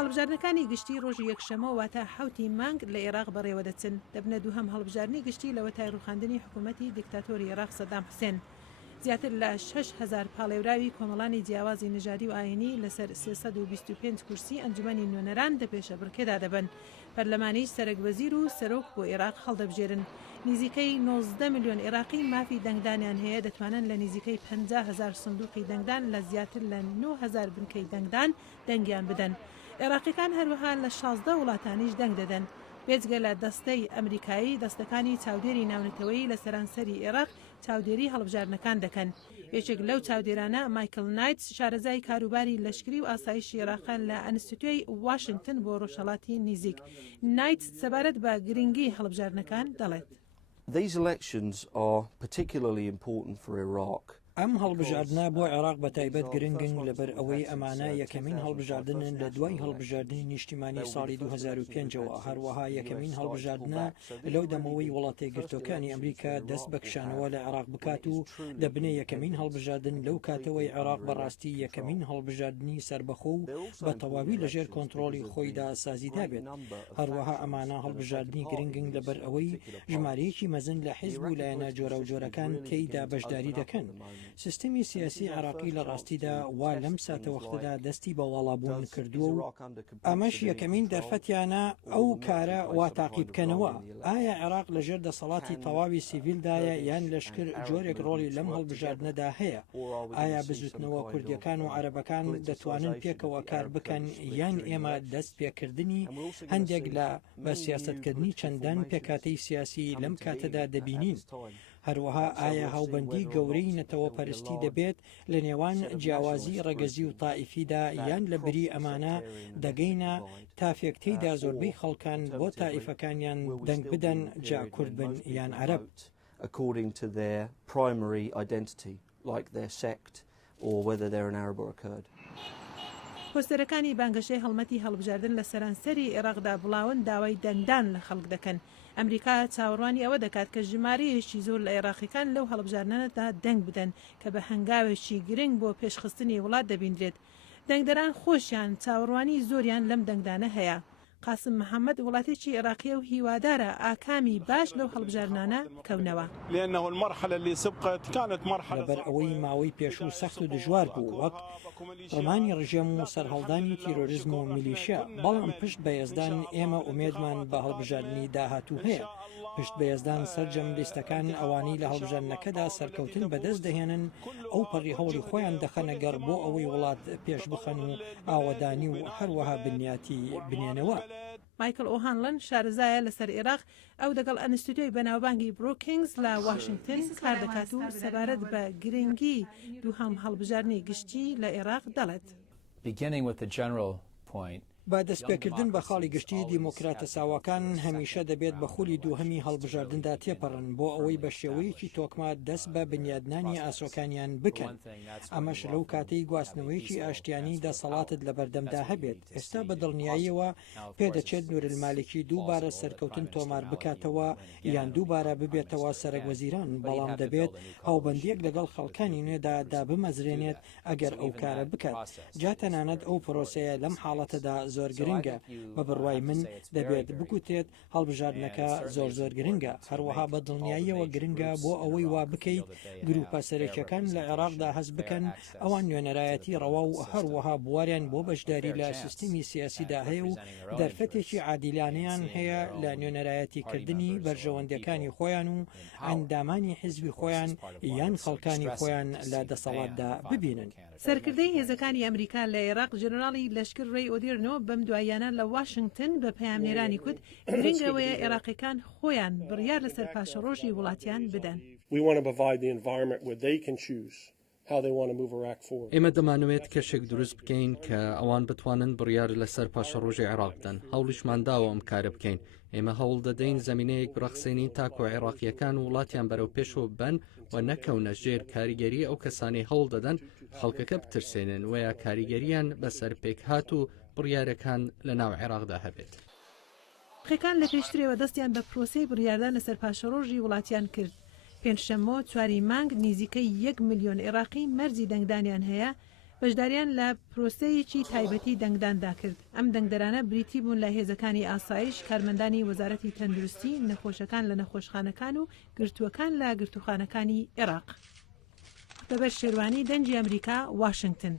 هەڵبژاردنەکانی گشتی ڕۆژی یەکشەمە واتە 7 مانگ لە عێراق بەڕێوە دەچن دەبنە دووهەم هەڵبژاردننی گشتی لە وەتای ڕوخاندنی حکوومەتی دیکتاتۆری عێراق سەدام حوسێن. زیاتر لە 6,000 پاڵێوراوی کۆمەڵانی جیاوازی نژادی و ئاینی لەسەر 325 کورسی ئەنجومەنی نوێنەران دەپێشە بڕکێدا دەبن. پەرلەمانیش سەرۆکوەزیر و سەرۆک بۆ عێراق هەڵدەبژێرن. نزیکەی 19 میلیۆن عێراقی مافی دەنگدانیان هەیە دەتوانن لە نزیکەی 50,000 سندوقی دەنگدان لە زیاتر لە 9,000 بنکەی دەنگدان دەنگیان بدەن. عێراقیەکان هەروەها لە 16 وڵاتانیش دەنگ دەدەن. بێجگە لە دەستەی ئەمریکایی دەستەکانی چاودێری ناونەتەوەی لە سەرانسەری عێراق چاودێری هەڵبژاردنەکان دەکەن. یەکێک لەو چاودێرانە مایکل نایتس شارەزای کاروباری لەشکری و ئاسایشی عێراق لە ئەنستیتوی واشنگتن بۆ ڕۆژهەڵاتی نزیک. نایتس سەبارەت بە گرنگی هەڵبژاردنەکان دەڵێت. These elections are particularly important for Iraq. ئەم هەڵبژاردنە بۆ عێراق بە تایبەت گرنگن لەبەر ئەوەی ئەمانە یەکەمین هەڵبژاردنن لە دوای هەڵبژاردننی نیشتیمانی ساڵی 2005ەوە هەروەها یەکەمین هەڵبژاردنە لەو دەمەوەی وڵاتە گرتوەکانی ئەمریکا دەست بە کشانەوە لە عێراق بکات و دەبنێ یەکەمین هەڵبژاردن لەو کاتەوەی عێراق بەڕاستی یەکەمین هەڵبژاردننی سربەخۆ و بە تەواوی لەژێر کۆنتترۆلی خۆیدا سازیدا بێت. هەروەها ئەمانە هەڵبژاردننی گرنگن لەبەر ئەوەی ژمارەیەکی مەزن لە حیزب و لایەنە جۆرە و جۆرەکان تێیدا بەشداری دەکەن. سیستمی سیاسی عراقی لە ڕاستیدا وا لەم ساتەوەختدا دەستی بە وەڵابوون کردووە و ئەمەش یەکەمین دەرفەتیانە ئەو کارە وا تاقی بکەنەوە. ئایا عێراق لەژێر دەسەڵاتی تەواوی سیڤیلدایە یان لەشکر جۆرێک ڕۆڵی لەم هەڵبژاردنەدا هەیە؟ ئایا بزوتنەوە کوردیەکان و عەرەبەکان دەتوانن پێکەوە کار بکەن یان ئێمە دەست پێکردنی هەندێک لە بە سیاستکردنی چەندان پێکاتەی سیاسی لەم کاتەدا دەبینین؟ هەروەها ئایا هاوبەندی گەورەی نەتەوە پەرستی دەبێت لە نێوان جیاوازی ڕەگەزی و تائیفیدا یان لە بری ئەمانە دەگەینە تا فێکتەیدا زۆربەی خەڵکان بۆ تائیفەکانیان دەنگ بدەن جا کورد بن یان عەرەب according to their primary identity like their sect or whether they're an Arab or a Kurd. پۆستەرەکانی بانگەشەی هەڵمەتی هەڵبژاردن لە سەرانسەری عێراقدا بڵاون داوای دەنگدان لە خەڵک دەکەن. ئەمریکا چاوەڕوانی ئەوە دەکات کە ژمارەیەکی زۆر لە عێراقیەکان لەو هەڵبژاردنەدا دەنگ بدەن کە بە هەنگاوێکی گرنگ بۆ پێشخستنی وڵات دەبیندرێت. دەنگدەران خۆشیان چاوەڕوانی زۆریان لەم دەنگدانە هەیە. قاسم محەممەد وڵاتێکی عێراقیە و هیوادارە ئاکامی باش لەو هەڵبژاردنانە بکەونەوە. لەبەر ئەوەی ماوەی پێشوو سەخت و دژوار بوو وەک ڕمانی ڕژێم و سەرهەڵدانی تیرۆریزم و میلیشیا، بەڵام پشت بە یەزدان ئێمە ئومێدمان بە هەڵبژاردننی داهاتوو هەیە. پشت بە یەزدان سەرجەم لیستەکان ئەوانەی لە هەڵبژاردنەکەدا سەرکەوتن بەدەست دەهێنن ئەو پەڕی هەوڵی خۆیان دەخەنە گەڕ بۆ ئەوەی وڵات پێش بخەن و ئاوەدانی و هەروەها بنیاتی بنێنەوە. مایکل ئۆهانلەن شارەزایە لەسەر عێراق ئەو دەگەڵ ئەنستیتوی بەناوبانگی بروکینگز لە واشنگتن کار دەکات و سەبارەت بە گرنگی دووهەم هەڵبژاردننی گشتی لە عێراق دەڵێت. با دەستپێکردن بە خاڵی گشتی دیموکراتە ساواکان هەمیشە دەبێت بە خولی دووهەمی هەڵبژاردندا تێپەڕن بۆ ئەوەی بە شێوەیەکی تۆکمات دەست بە بنیادنانی ئاسۆکانیان بکەن. ئەمەش لەو کاتەی گواستنەوەیکی ئاشتیانی دەسەڵاتت لە بەردەمدا هەبێت. ئێستا بە دڵنیاییەوە پێدەچێت نورالمالکی دووبارە سەرکەوتن تۆمار بکاتەوە یان دووبارە ببێتەوە سەرۆکوەزیران، بەڵام دەبێت هاوبەندیەک لەگەڵ خەڵکانی نوێدا دابمەزرێنێت ئەگەر ئەو کارە بکات. جا تەنانەت ئەو پرۆسەیە لەم حاڵەتەدا زۆر گرنگە. بە بڕوای من دەبێت بگوتێت هەڵبژاردنەکە زۆر گرنگە. هەروەها بە دڵنیاییەوە گرنگە بۆ ئەوەی وا بکەیت گروپە سەرەکیەکان لە عێراقدا هەست بکەن ئەوان نوێنەرایەتی ڕەوا و هەروەها بوواریان بۆ بەشداری لە سیستمی سیاسیدا هەیە و دەرفەتێکی عادیلانەیان هەیە لە نوێنەرایەتیکردنی بەرژەوەندەکانی خۆیان و ئەندامانی حیزبی خۆیان یان خەڵکانی خۆیان لە دەسەڵاتدا ببینن. سەرکردەی هێزەکانی ئەمریکا لە عێراق ژێنەراڵی لەشکر ڕێی ئۆدیرنەوە بەم دوایانە لە واشنگتن بە پەیامنێرانی کوت گرنگەوەیە عێراقیەکان خۆیان بڕیار لەسەر پاشەڕۆژی وڵاتیان بدەن. ئێمە دەمانوێت کەشێک دروست بکەین کە ئەوان بتوانن بڕیار لەسەر پاشەڕۆژی عێراق بدەن. هەوڵیشمان داوە ئەم کارە بکەین. ئێمە هەوڵ دەدەین زەمینەیەک بڕەخسێنین تاکو عێراقیەکان و وڵاتیان بەرەو پێشەوە بن و نەکەونە ژێر کاریگەری ئەو کەسانی هەوڵ دەدەن خەڵکەکە بترسێنن ویا کاریگەریان بەسەر پێک هات و بڕیارەکان لە ناو عێراقدا هەبێت. خێکان لە پێشترەوە دەستیان بە پرۆسەی بڕیاردان لەسەر پاشەڕۆژی وڵاتیان کرد. پێنجشەممە 4 مانگ نزیکەی 1 میلیۆن عێراقی مەرجی دەنگدانیان هەیە بەشداریان لە پرۆسەیەکی تایبەتی دەنگداندا کرد. ئەم دەنگدەرانە بریتی بوون لە هێزەکانی ئاسایش، کارمەندانی وەزارەتی تەندروستی، نەخۆشەکان لە نەخۆشخانەکان و گرتووەکان لە گرتوخانەکانی عێراق. بەبەر شێروانی دەنجی ئەمریکا، واشنگتن.